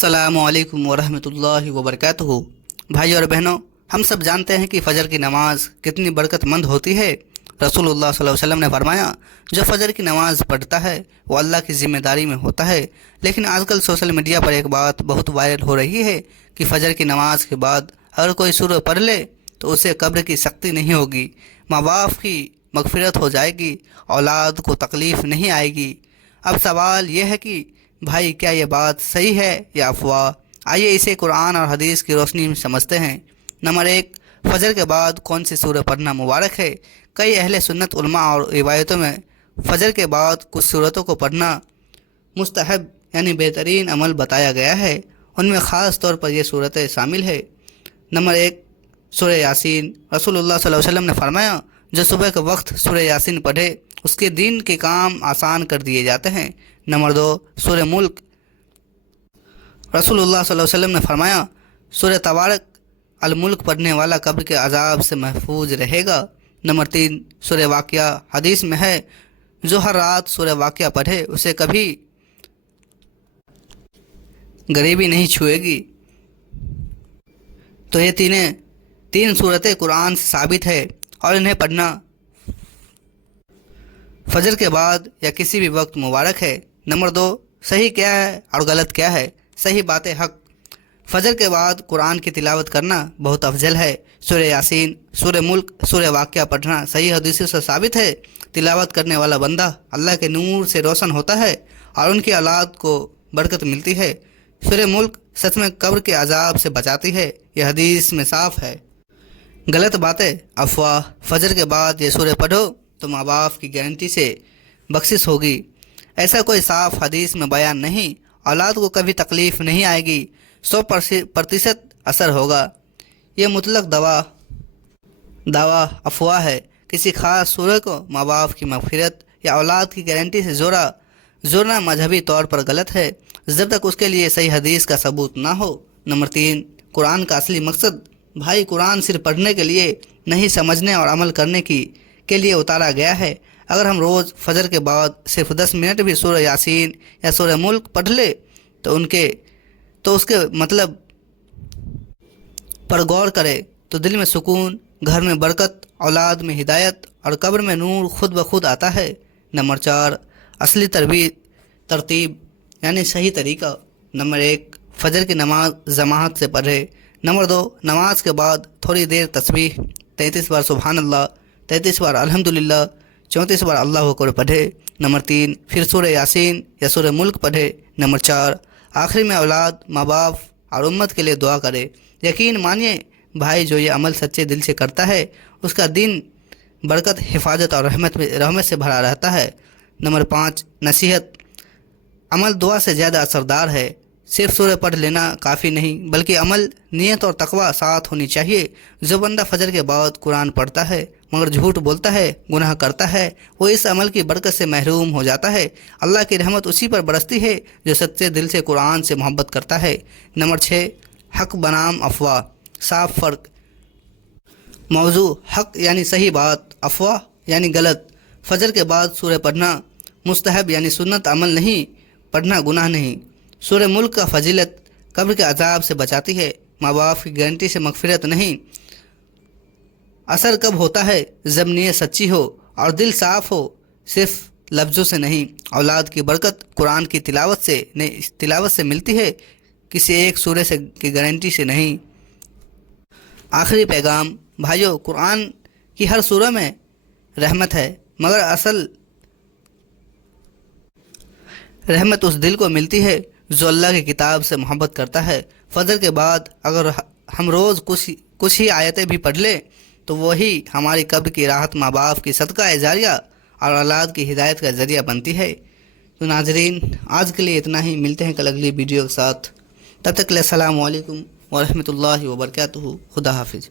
السلام علیکم ورحمۃ اللہ وبرکاتہ۔ بھائی اور بہنوں، ہم سب جانتے ہیں کہ فجر کی نماز کتنی برکت مند ہوتی ہے۔ رسول اللہ صلی اللہ علیہ وسلم نے فرمایا، جو فجر کی نماز پڑھتا ہے وہ اللہ کی ذمہ داری میں ہوتا ہے۔ لیکن آج کل سوشل میڈیا پر ایک بات بہت وائرل ہو رہی ہے کہ فجر کی نماز کے بعد اگر کوئی سورہ پڑھ لے تو اسے قبر کی سختی نہیں ہوگی، ماں باپ کی مغفرت ہو جائے گی، اولاد کو تکلیف نہیں آئے گی۔ اب سوال یہ ہے کہ بھائی، کیا یہ بات صحیح ہے یا افواہ؟ آئیے اسے قرآن اور حدیث کی روشنی میں سمجھتے ہیں۔ نمبر 1، فجر کے بعد کون سی سورہ پڑھنا مبارک ہے؟ کئی اہل سنت علماء اور روایتوں میں فجر کے بعد کچھ سورتوں کو پڑھنا مستحب یعنی بہترین عمل بتایا گیا ہے۔ ان میں خاص طور پر یہ صورتیں شامل ہے۔ نمبر 1، سورہ یاسین۔ رسول اللہ صلی اللہ علیہ وسلم نے فرمایا، جو صبح کے وقت سورہ یاسین پڑھے اس کے دین کے کام آسان کر دیے جاتے ہیں۔ نمبر 2، سورہ ملک۔ رسول اللہ صلی اللہ علیہ وسلم نے فرمایا، سورہ تبارک الملک پڑھنے والا قبر کے عذاب سے محفوظ رہے گا۔ نمبر 3، سورہ واقعہ۔ حدیث میں ہے، جو ہر رات سورہ واقعہ پڑھے اسے کبھی غریبی نہیں چھوئے گی۔ تو یہ تین صورتیں قرآن سے ثابت ہے اور انہیں پڑھنا فجر کے بعد یا کسی بھی وقت مبارک ہے۔ نمبر 2، صحیح کیا ہے اور غلط کیا ہے؟ صحیح بات حق، فجر کے بعد قرآن کی تلاوت کرنا بہت افضل ہے۔ سورہ یاسین، سورہ ملک، سورہ واقعہ پڑھنا صحیح حدیث سے ثابت ہے۔ تلاوت کرنے والا بندہ اللہ کے نور سے روشن ہوتا ہے اور ان کی اولاد کو برکت ملتی ہے۔ سورہ ملک سچ میں قبر کے عذاب سے بچاتی ہے، یہ حدیث میں صاف ہے۔ غلط باتیں، افواہ، فجر کے بعد یہ سورہ پڑھو تو ماں باپ کی گارنٹی سے بخشش ہوگی، ایسا کوئی صاف حدیث میں بیان نہیں۔ اولاد کو کبھی تکلیف نہیں آئے گی، 100% اثر ہوگا۔ یہ مطلق دعویٰ افواہ ہے۔ کسی خاص سورہ کو ماں باپ کی مغفرت یا اولاد کی گارنٹی سے جوڑنا مذہبی طور پر غلط ہے، جب تک اس کے لیے صحیح حدیث کا ثبوت نہ ہو۔ نمبر 3، قرآن کا اصلی مقصد۔ بھائی، قرآن صرف پڑھنے کے لیے نہیں، سمجھنے اور عمل کرنے کے لیے اتارا گیا ہے۔ اگر ہم روز فجر کے بعد صرف 10 منٹ بھی سورہ یاسین یا سورہ ملک پڑھ لے تو اس کے مطلب پر غور کرے تو دل میں سکون، گھر میں برکت، اولاد میں ہدایت اور قبر میں نور خود بخود آتا ہے۔ نمبر 4، اصلی ترتیب یعنی صحیح طریقہ۔ نمبر 1، فجر کی نماز جماعت سے پڑھے۔ نمبر 2، نماز کے بعد تھوڑی دیر تسبیح 33 بار سبحان اللہ، 33 بار الحمدللہ، 34 بار اللہ اکبر پڑھے۔ نمبر 3، پھر سورہ یاسین یا سورہ ملک پڑھے۔ نمبر 4، آخر میں اولاد، ماں باپ اور امت کے لیے دعا کرے۔ یقین مانیے بھائی، جو یہ عمل سچے دل سے کرتا ہے اس کا دن برکت، حفاظت اور رحمت سے بھرا رہتا ہے۔ نمبر 5، نصیحت۔ عمل دعا سے زیادہ اثردار ہے۔ صرف سورہ پڑھ لینا کافی نہیں، بلکہ عمل، نیت اور تقوی ساتھ ہونی چاہیے۔ جو بندہ فجر کے بعد قرآن پڑھتا ہے مگر جھوٹ بولتا ہے، گناہ کرتا ہے، وہ اس عمل کی برکت سے محروم ہو جاتا ہے۔ اللہ کی رحمت اسی پر برستی ہے جو سچے دل سے قرآن سے محبت کرتا ہے۔ نمبر 6، حق بنام افواہ۔ صاف فرق۔ موضوع حق یعنی صحیح بات، افواہ یعنی غلط۔ فجر کے بعد سورہ پڑھنا مستحب یعنی سنت عمل نہیں، پڑھنا گناہ نہیں۔ سورہ ملک کا فضیلت قبر کے عذاب سے بچاتی ہے، ماں باپ کی گارنٹی سے مغفرت نہیں۔ اثر کب ہوتا ہے؟ جب نیت سچی ہو اور دل صاف ہو، صرف لفظوں سے نہیں۔ اولاد کی برکت قرآن کی تلاوت سے ملتی ہے، کسی ایک سورہ کی گارنٹی سے نہیں۔ آخری پیغام، بھائیو، قرآن کی ہر سورہ میں رحمت ہے، مگر اصل رحمت اس دل کو ملتی ہے جو اللہ کی کتاب سے محبت کرتا ہے۔ فجر کے بعد اگر ہم روز کچھ ہی آیتیں بھی پڑھ لیں تو وہی ہماری قبر کی راحت، ماں باپ کی صدقہ جاریہ اور اولاد کی ہدایت کا ذریعہ بنتی ہے۔ تو ناظرین، آج کے لیے اتنا ہی، ملتے ہیں کل اگلی ویڈیو کے ساتھ۔ تب تک کے لیے السلام علیکم ورحمۃ اللہ وبرکاتہ۔ خدا حافظ۔